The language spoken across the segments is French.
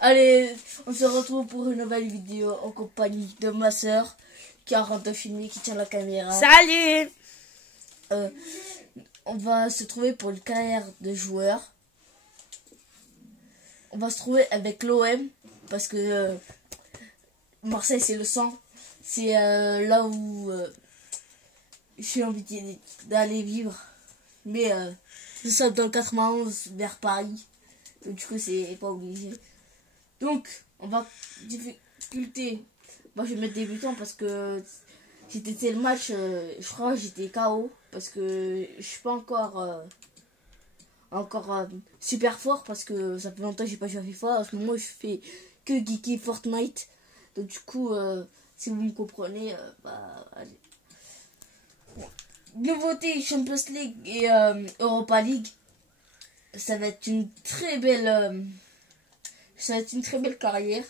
Allez, on se retrouve pour une nouvelle vidéo en compagnie de ma soeur qui a rendu filmé, qui tient la caméra. Salut. On va se trouver pour une carrière de joueur. On va se trouver avec l'OM parce que Marseille c'est le sang. C'est là où j'ai envie d'aller vivre. Mais nous sommes dans le 91 vers Paris. Donc, du coup c'est pas obligé. Donc on va difficulté. Moi je vais mettre débutant parce que c'était le match. Je crois que j'étais KO parce que je suis pas encore super fort parce que ça fait longtemps que j'ai pas joué à FIFA. En ce moment je fais que geeky Fortnite. Donc du coup si vous me comprenez allez. Nouveauté Champions League et Europa League. Ça va être une très belle carrière.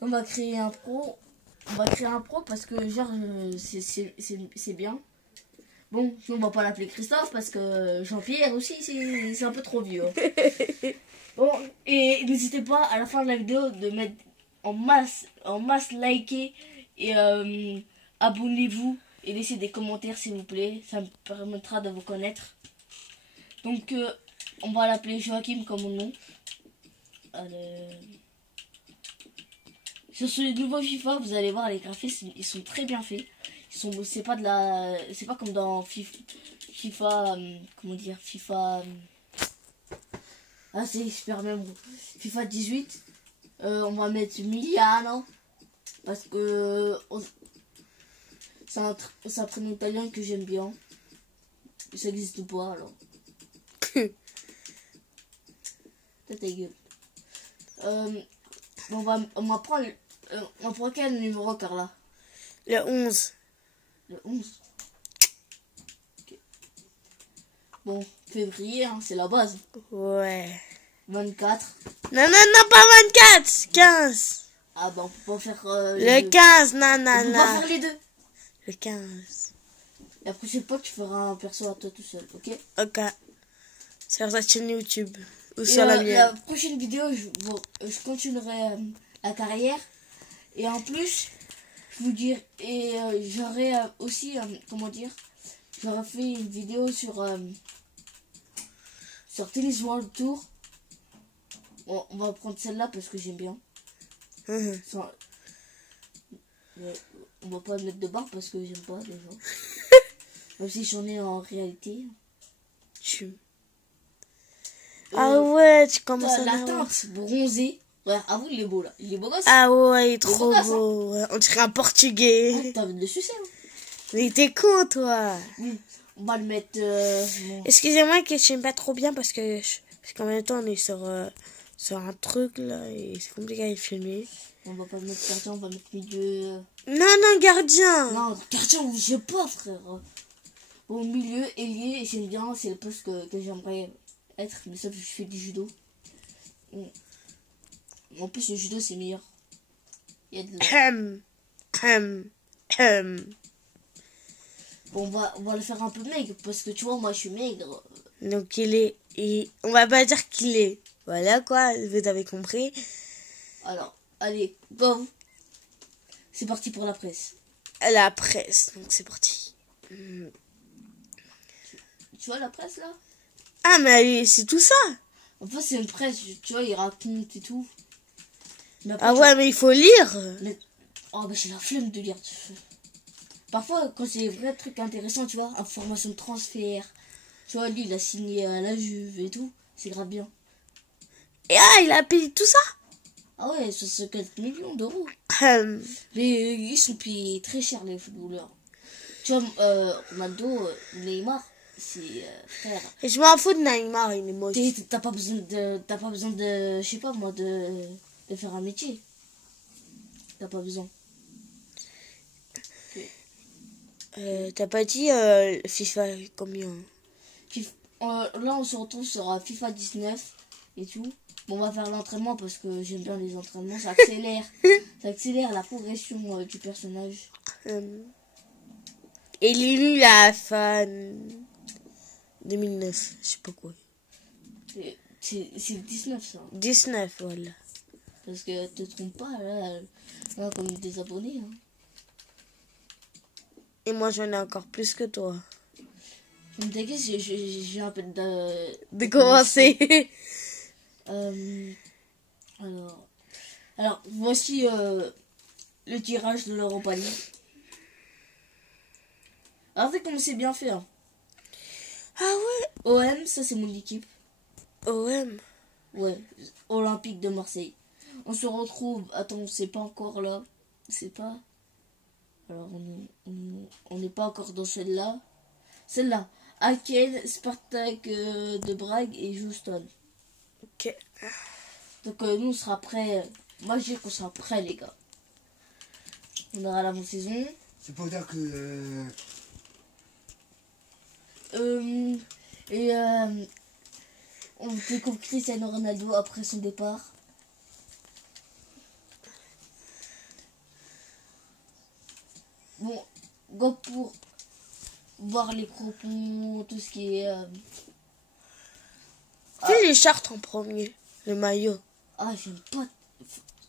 On va créer un pro. Parce que genre c'est bien. Bon, on va pas l'appeler Christophe parce que Jean-Pierre aussi c'est un peu trop vieux. Bon, et n'hésitez pas à la fin de la vidéo de mettre en masse liker et abonnez-vous et laissez des commentaires s'il vous plaît. Ça me permettra de vous connaître. Donc on va l'appeler Joachim comme mon nom. Sur ce nouveau FIFA, vous allez voir les graphismes, ils sont très bien faits. C'est pas comme dans FIFA comment dire, c'est super même. FIFA 18, on va mettre Miliano parce que c'est un prénom italien que j'aime bien. Ça n'existe pas alors. T'as ta gueule. On va prendre quel numéro, Carla? Le 11. Le 11. Okay. Bon, février, hein, c'est la base. Ouais. 24. Non, pas 24. 15. Ah bah on peut pas faire le 15, non. On peut pas faire les deux. Le 15. Et après, je sais pas, tu feras un perso à toi tout seul, ok? Ok. Sur ta chaîne YouTube. Ou sur la mienne. La prochaine vidéo, je continuerai la carrière. Et en plus, je vous dire, et j'aurais aussi, comment dire, j'aurais fait une vidéo sur Tennis World Tour. Bon, on va prendre celle-là parce que j'aime bien. On va pas mettre de barre parce que j'aime pas les gens. Même si j'en ai en réalité. Ah ouais, tu commences à la teinte bronzée. Ouais, avoue, il est beau là. Il est beau gosse. Ah ouais, il est trop beau. Ouais. On dirait un portugais. Ah, t'as envie de le sucer. Hein. Mais t'es con, toi. On va le mettre. Excusez-moi que je n'aime pas trop bien parce qu'en même temps on est sur un truc là et c'est compliqué à filmer. On va pas mettre gardien, on va mettre milieu. Non, gardien. Non, gardien, je sais pas, frère. Bon, milieu, ailier, j'aime bien, c'est le poste que j'aimerais être, mais sauf que je fais du judo. En plus, le judo c'est meilleur. Il y a de Bon, on va le faire un peu maigre parce que tu vois, moi je suis maigre. Donc on va pas dire qu'il est. Voilà quoi, vous avez compris. Alors, allez, go. C'est parti pour la presse. La presse, donc c'est parti. Tu vois la presse là? Ah mais c'est tout ça. En fait c'est une presse, tu vois, ils racontent et tout. Après, ouais mais il faut lire. Oh bah j'ai la flemme de lire. Parfois quand c'est des vrais trucs intéressants, tu vois, information de transfert. Tu vois, lui il a signé à la Juve et tout, c'est grave bien. Et il a payé tout ça? Ah ouais, 64 millions d'euros. Mais ils sont payés très cher les footballeurs. Tu vois, Ronaldo, Neymar, c'est frère. Et je m'en fous de Neymar, il est moche. T'as pas besoin de, je sais pas moi, de faire un métier. T'as pas besoin. T'as pas dit FIFA combien? Là on se retrouve sur FIFA 19 et tout. Bon, on va faire l'entraînement parce que j'aime bien les entraînements, ça accélère. Ça accélère la progression du personnage. Et Lily la fan 2009, je sais pas quoi. C'est le 19 ça. 19, voilà. Parce que te trompe pas, là comme des abonnés. Hein. Et moi, j'en ai encore plus que toi. T'inquiète, j'ai un peu De commencer. Alors, voici le tirage de l'Europa League. Alors, regardez comment c'est bien fait. Hein. Ah ouais. OM, ça c'est mon équipe. OM. Ouais, Olympique de Marseille. On se retrouve. Attends, c'est pas encore là. C'est pas. Alors, on n'est pas encore dans celle-là. Celle-là. Aken, Spartak de Brague et Houston. Ok. Donc, nous, on sera prêts. Moi, je dis qu'on sera prêts, les gars. On aura l'avant-saison. C'est pour dire que. On fait comme Cristiano Ronaldo après son départ. Bon, go pour voir les cropons, tout ce qui est... Fais les chartes en premier. Le maillot. Ah, j'aime pas...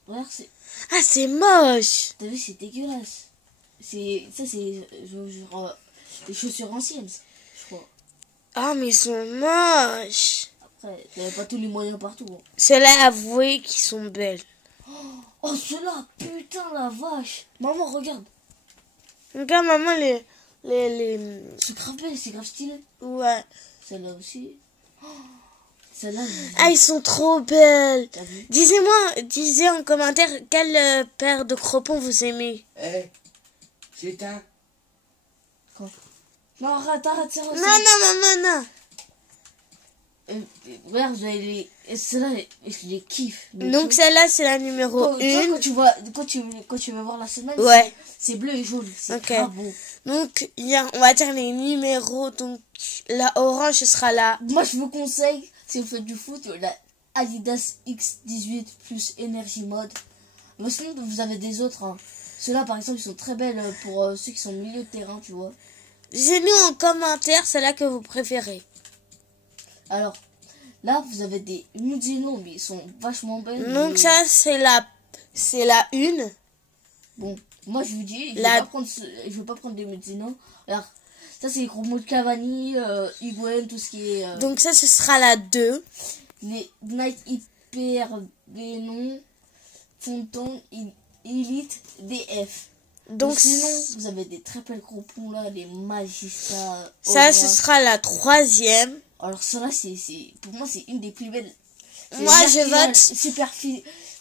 Regarde, c'est... Ah, c'est moche. T'as vu, c'est dégueulasse. Ça, c'est genre les chaussures anciennes, je crois. Ah, mais ils sont moches. Après, t'avais pas tous les moyens partout. Hein. Celles-là, avouez qu'ils sont belles. Oh, ceux-là, putain, la vache. Maman, regarde. Regarde, maman, les... C'est grave belle, c'est grave stylé. Ouais. Celle-là aussi. Oh, celle-là, Ah, ils sont trop belles. t'as vu? Disez en commentaire quelle paire de cropons vous aimez. Eh, c'est un. Quoi? Non, arrête, c'est Non, non. Regarde, celle-là, je les kiffe. Mais Donc celle-là, c'est la numéro quand 1. quand tu vas voir la semaine, Ouais. c'est bleu et jaune. C'est Ok. grave beau. Donc, on va dire les numéros. Donc, la orange, ce sera là. Moi, je vous conseille, si vous faites du foot, la Adidas X18 plus Energy Mode. Mais sinon, vous avez des autres. Hein. Ceux-là, par exemple, ils sont très belles pour ceux qui sont au milieu de terrain, tu vois. Dites-nous en commentaire celle-là que vous préférez. Alors, là, vous avez des Mizuno, mais ils sont vachement belles. Donc, mais... ça, c'est la une. Bon, moi, je vous dis, je vais pas prendre des Mizuno. Alors, ça, c'est les gros mots de Cavani, Higuain, tout ce qui est... Donc, ça, ce sera la 2. Les Nike Hyper Venom, Fonton, Elite, DF. Donc, sinon, vous avez des très belles cropons là, les Magista. ça, Aura. ce sera la 3e. Alors, cela, pour moi, c'est une des plus belles. Moi, je vote.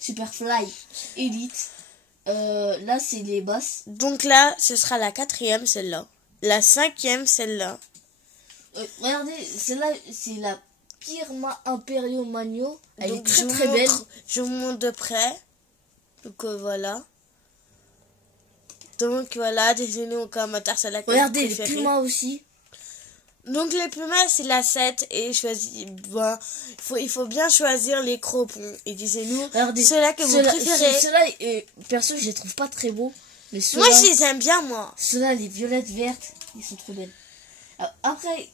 Superfly Elite. Là, c'est les basses. Donc là, ce sera la 4e, celle-là. La 5e, celle-là. Regardez, celle-là, c'est la Pirma Imperio Magno. Elle Donc, est très très belle. Je vous montre de près. Donc voilà. Donc voilà, dites-nous en commentaire celle-là que Regardez, vous les préférez. Puma aussi. Donc les Pumas, c'est la 7 et il faut bien choisir les cropons. Et dites-nous ceux-là que vous préférez. Ceux-là, perso, je les trouve pas très beaux. Mais Moi, je les aime bien, moi. Ceux-là, les violettes vertes, ils sont trop belles. Après,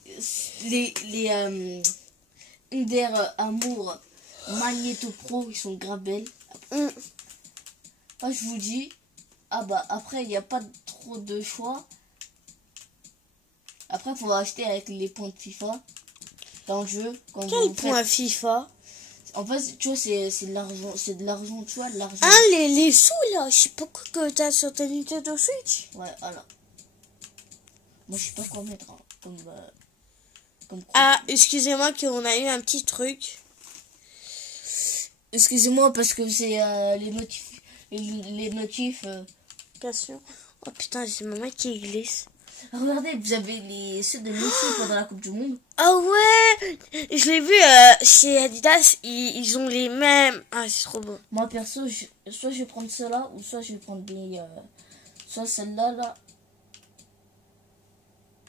les Under Amour Magneto Pro, ils sont grave belles. Je vous dis, après, il n'y a pas trop de choix. Après, il faut acheter avec les points de FIFA dans le jeu. Quel point FIFA? En fait, tu vois, c'est de l'argent, tu vois, de l'argent. Ah, les sous, là, je sais pas quoi que t'as sur ta Nintendo Switch. Ouais, alors. Moi, je sais pas quoi mettre, hein, comme Ah, excusez-moi qu'on a eu un petit truc. Excusez-moi, parce que c'est les notifs. Les notifs. Attention. Oh putain, c'est maman qui glisse. Regardez, vous avez ceux de Messi pendant la Coupe du Monde. Ah ouais, je l'ai vu chez Adidas, ils ont les mêmes. Ah, c'est trop beau. Moi perso, soit je vais prendre ceux-là, ou soit je vais prendre soit celle-là, là.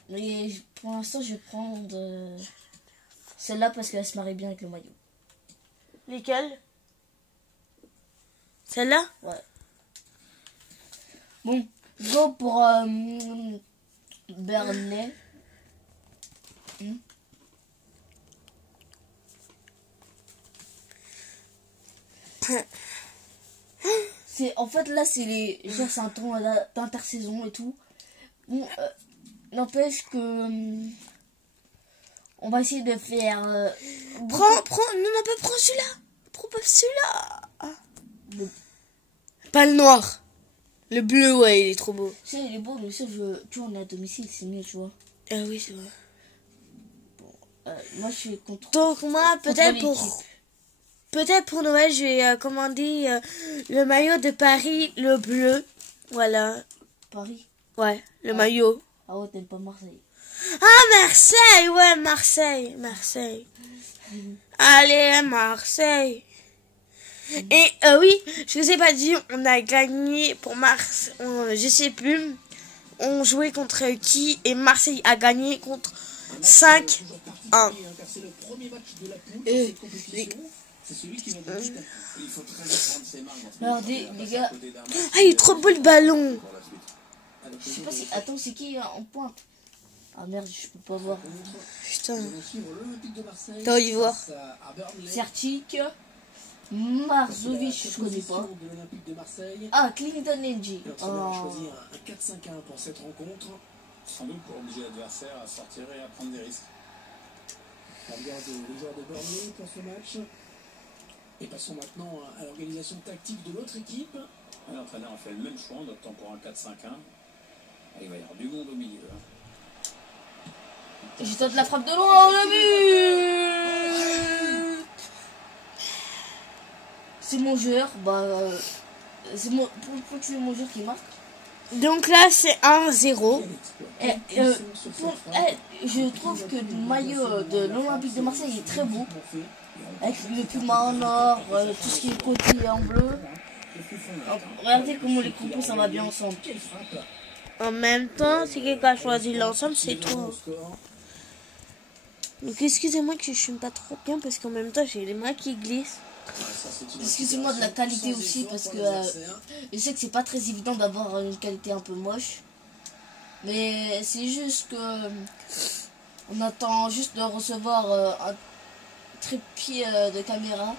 Mais pour l'instant, je vais prendre celle-là parce qu'elle se marie bien avec le maillot. Lesquelles? Celle-là? Ouais. Bon, go pour Burnley. En fait, là, c'est genre, c'est un temps d'intersaison et tout. Bon, n'empêche que... on va essayer de faire... Prends, non, pas prends celui-là. Prends pas celui-là. Pas le noir. Le bleu, ouais, il est trop beau. Tu sais, il est beau, mais ça, tu vois, on est à domicile, c'est mieux, tu vois. Ah oui, c'est vrai. Moi, je suis contre... Donc, moi, peut-être pour Noël, je vais commander le maillot de Paris, le bleu. Voilà. Paris. Ouais, le maillot. Ah ouais, t'aimes pas Marseille. Ah, Marseille, ouais, Marseille. Allez, Marseille. Et oui, je vous ai pas dit, on a gagné pour Mars. Je sais plus. On jouait contre qui et Marseille a gagné contre 5-1. Regardez, les gars. Ah, il est trop beau le ballon. Je sais pas si... Attends, c'est qui en pointe? Ah merde, je peux pas voir. Putain. T'as envie de voir. Sertic, Marzovic, je connais pas. Ah, Clinton Ng. On va choisir un 4-5-1 pour cette rencontre. Sans doute pour obliger l'adversaire à sortir et à prendre des risques. On regarde les joueurs de Burnley pour ce match. Et passons maintenant à l'organisation tactique de l'autre équipe. L'entraîneur a fait le même choix en optant pour un 4-5-1. Il va y avoir du monde au milieu. J'ai tenté la frappe de loin, on l'a vu. C'est mon joueur, c'est pour tuer mon joueur qui marque. Donc là, c'est 1-0. Je trouve que le maillot de l'Olympique de Marseille est très beau. Avec le puma en or, tout ce qui est côté en bleu. Alors, regardez comment les coupons ça va bien ensemble. En même temps, si quelqu'un a choisi l'ensemble, c'est toi. Donc excusez-moi que je fume pas trop bien parce qu'en même temps, j'ai les mains qui glissent. Excusez-moi de la qualité aussi parce que je sais que c'est pas très évident d'avoir une qualité un peu moche. Mais c'est juste que on attend juste de recevoir un trépied de caméra.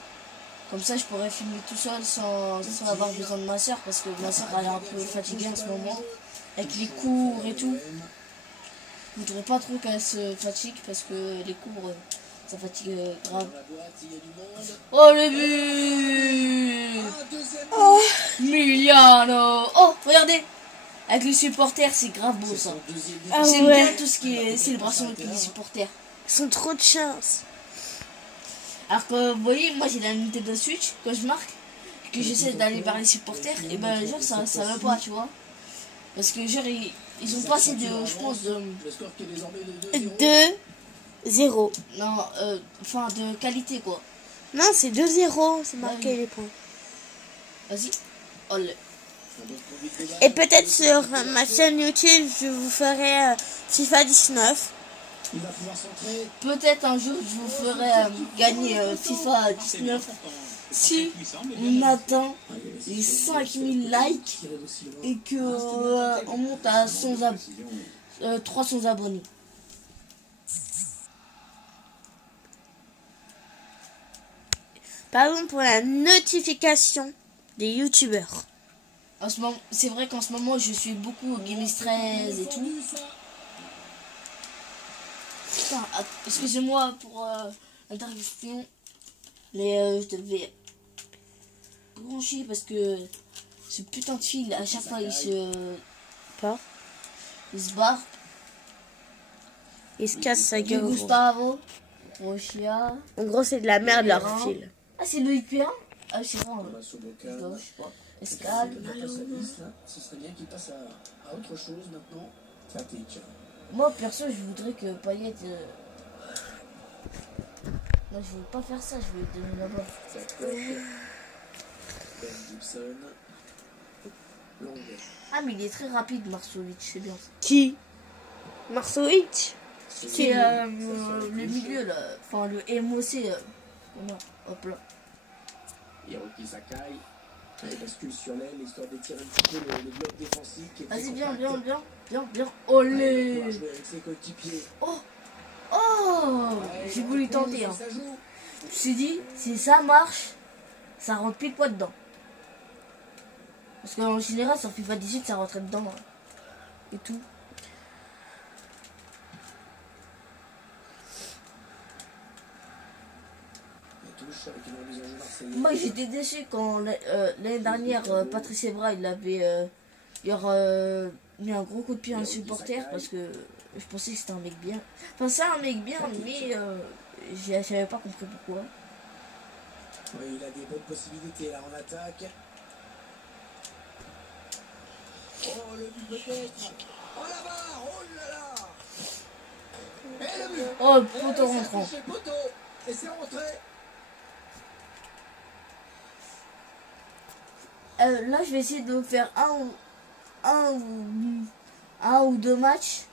Comme ça je pourrais filmer tout seul sans avoir besoin de ma soeur parce que ma soeur elle est un peu fatiguée en ce moment. Avec les cours et tout. Je voudrais pas trop qu'elle se fatigue parce que les cours ça fatigue grave. Oh le but! Oh Emiliano! Oh regardez! Avec les supporters c'est grave beau ça. Ah J'aime ouais. bien tout ce qui est célébration avec les supporters. Ils sont trop de chance. Alors que vous voyez moi j'ai la Nintendo Switch quand je marque que j'essaie d'aller vers les supporters et ben genre ça va pas tu vois. Parce que genre ils ont pas assez de je pense de 2-0. non enfin de qualité quoi. Non, c'est 2-0. C'est marqué les points. Vas-y. Oh le... Et peut-être sur ma chaîne YouTube, je vous ferai FIFA 19. Peut-être un jour je vous ferai gagner FIFA 19 si on atteint les 5000 likes et que on monte à 300 abonnés. Pardon pour la notification des youtubeurs. En ce moment, c'est vrai qu'en ce moment je suis beaucoup au Game 13 et tout. Putain, excusez-moi pour l'interruption. Mais je devais brancher parce que ce putain de fil à chaque fois il se barre. Il se casse sa gueule. Gustavo, Rochia. En gros, c'est de la merde leur fil. Ah, c'est le IP1. Ah, c'est bon. Je sais pas. Escale. Ce serait bien qu'il passe à autre chose maintenant. Fatigue. Moi, perso, je voudrais que Payet. Non, je veux pas faire ça, je veux donner là-bas. Ben Gibson. Longue. Ah, mais il est très rapide, Marsovic, c'est bien ça. Qui? Marsovic? C'est le milieu là, enfin le MOC. Voilà, hop là. Hiroki Sakai. Il bascule sur l'aile, histoire d'étirer un petit peu le bloc défensif. Vas-y, bien. Olé! Jouer avec ses coéquipiers. Oh! J'ai voulu tenter. Hein. Je me suis dit, si ça marche, ça rentre pile poil dedans. Parce qu'en général, sur FIFA 18, ça rentrait dedans. Hein. Et tout. Moi, j'étais déçu quand l'année dernière, Patrice Evra, il avait mis un gros coup de pied à un supporter parce que je pensais que c'était un mec bien. Enfin, c'est un mec bien, mais j'avais pas compris pourquoi. Oui, il a des bonnes possibilités là en attaque. Oh, le but peut-être. Oh la barre, oh là là. Et le but. Oh, le poteau rentrant. C'est poteau. Et c'est rentré. Là, je vais essayer de faire un ou deux matchs.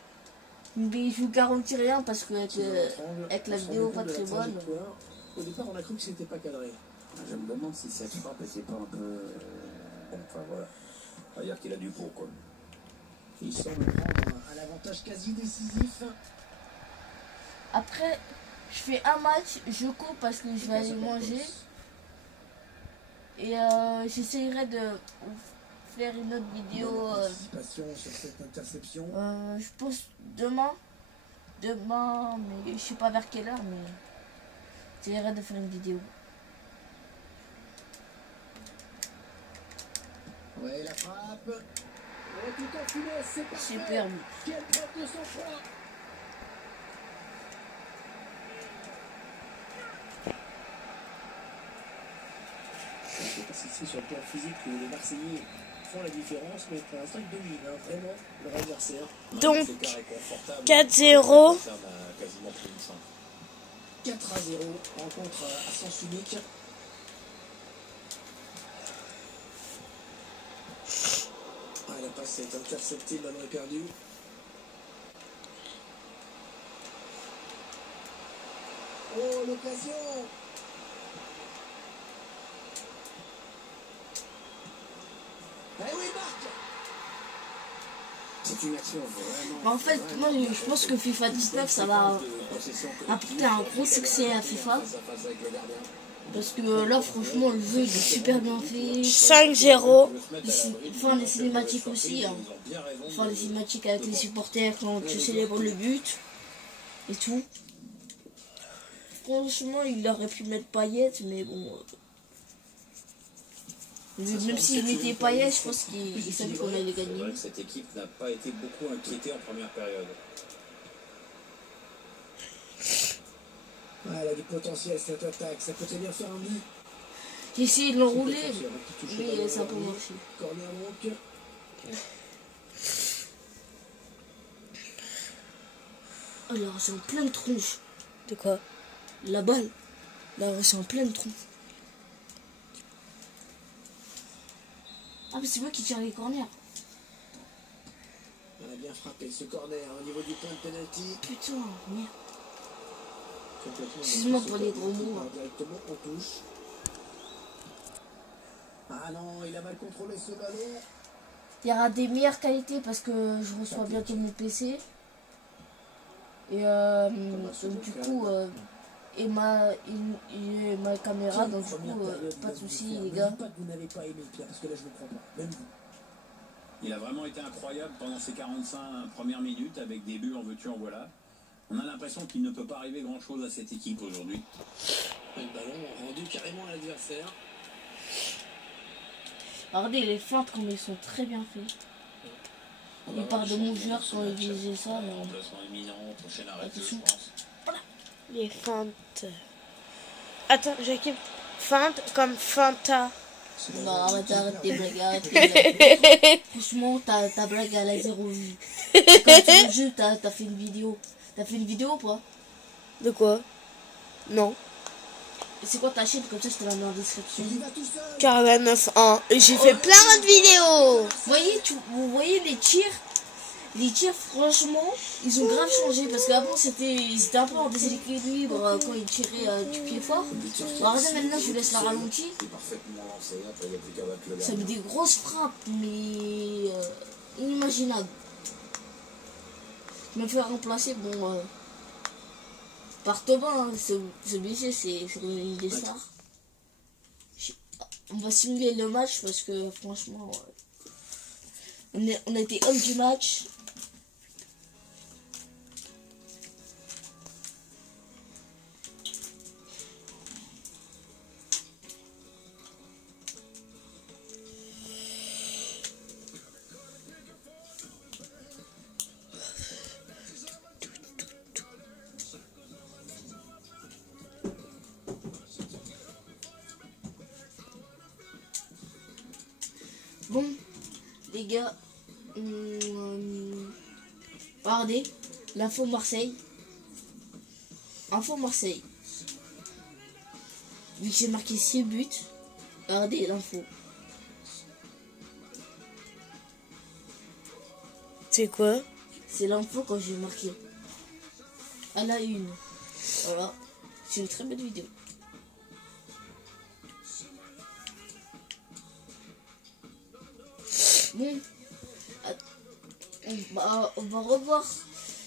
Mais je vous garantis rien parce que avec la vidéo pas très bonne. Au départ, on a cru que c'était pas cadré. Je me demande si cette frappe était pas un peu... Enfin voilà. On va dire qu'il a du pot quoi. Il semble prendre un avantage quasi décisif. Après, je fais un match, je coupe parce que je vais aller manger. Et j'essayerai de faire une autre vidéo. Anticipation sur cette interception. Je pense demain. Demain, mais je sais pas vers quelle heure, mais j'essayerai de faire une vidéo. Ouais, la frappe. Oh, tout en finesse, c'est parfait. Superbe. Quelle preuve de sang-froid. Je ne sais pas si c'est sur le plan physique que les Marseillais font la différence, mais pour l'instant ils dominent hein, vraiment leur adversaire. Donc, C'est carré confortable. 4-0. Ça m'a quasiment pris une chambre. 4-0, rencontre à sens unique. Ah, la passe est interceptée, le ballon est perdu. Oh, l'occasion. Eh oui, Marc. C'est une action vraiment... En fait, moi je pense que FIFA 19 ça va apporter un gros succès à FIFA. Parce que là franchement le jeu il est super bien fait. 5-0. Ils font des cinématiques aussi. Hein. Ils font des cinématiques avec les supporters quand tu célèbres le but. Et tout. Franchement il aurait pu mettre paillettes mais bon. Même s'il mettait paillettes je pense qu'il savait qu'on allait C'est gagner. vrai que cette équipe n'a pas été beaucoup inquiétée en première période. Ah, elle a du potentiel cette attaque, ça peut bien faire un but. J'ai essayé de l'enrouler mais ça n'a pas marché. Corner donc. Oh là c'est en pleine tronche. De quoi? La balle. Là c'est en pleine tronche. Ah mais c'est moi qui tire les corners. Elle a bien frappé ce corner au niveau du point de penalty. Putain, merde. Complètement Excuse-moi pour les gros mots. directement en touche. Ah non, il a mal contrôlé ce ballon. Il y aura des meilleures qualités parce que je reçois bientôt mon PC. Et donc, du coup, et ma caméra, donc du coup, pas de soucis les gars. Pas que vous n'avez pas aimé Pierre, parce que là je ne crois pas. Même vous. Il a vraiment été incroyable pendant ces 45 premières minutes avec des buts en veux-tu en voilà. On a l'impression qu'il ne peut pas arriver grand-chose à cette équipe aujourd'hui. Le ballon rendu carrément à l'adversaire. Regardez les feintes comme ils sont très bien faits. Il part de mon joueur quand il disait ça. Mais... Remplacement imminent, prochain arrêt, je Attention. pense. Les feintes. Attends, Jacques. Feinte comme Fanta. Non, arrête tes blagues, arrête tes blagues. Franchement, ta blague elle a 0 vue. Quand tu le jeu, t'as fait une vidéo. T'as fait une vidéo ou pas? De quoi? Non. Et c'est quoi ta chaîne? Comme ça, je te la mets en description. Il va tout seul. Carla 9-1. Et j'ai fait plein de vidéos. Vous voyez les tirs? Les tirs, franchement, ils ont grave changé. Parce qu'avant, ils étaient un peu en déséquilibre quand ils tiraient du pied fort. Bon, regardez, maintenant, je vous laisse la ralentir. Il est parfaitement lancé, après il n'y a plus qu'à battre le Ça met gardien. des grosses frappes, mais inimaginables. Je me fais remplacer, bon, par Tobin, hein, c'est obligé, c'est une des stars. On va simuler le match parce que franchement, on a été homme du match. Bon, les gars, regardez, l'info Marseille. Info Marseille. Vu que j'ai marqué 6 buts, regardez l'info. C'est quoi? C'est l'info quand j'ai marqué. À la une. Voilà, c'est une très belle vidéo. Bon, on va revoir.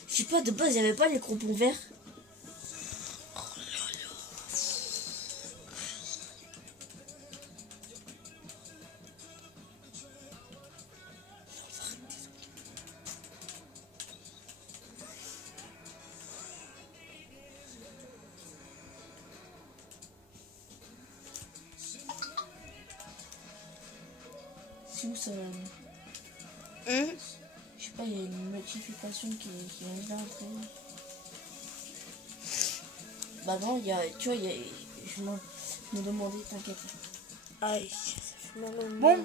Je sais pas, de base, il n'y avait pas les crampons verts. C'est où ça? Je sais pas, il y a une notification qui vient d'entrer. Bah non, il y a, tu vois, je me demandais, t'inquiète. Aïe, ça fait mal au Bon, nez.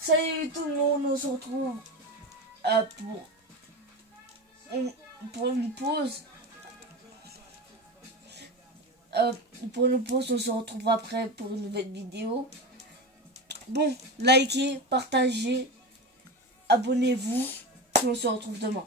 salut tout le monde, on se retrouve pour une pause. Pour une pause, on se retrouve après pour une nouvelle vidéo. Bon, likez, partagez, abonnez-vous, et on se retrouve demain.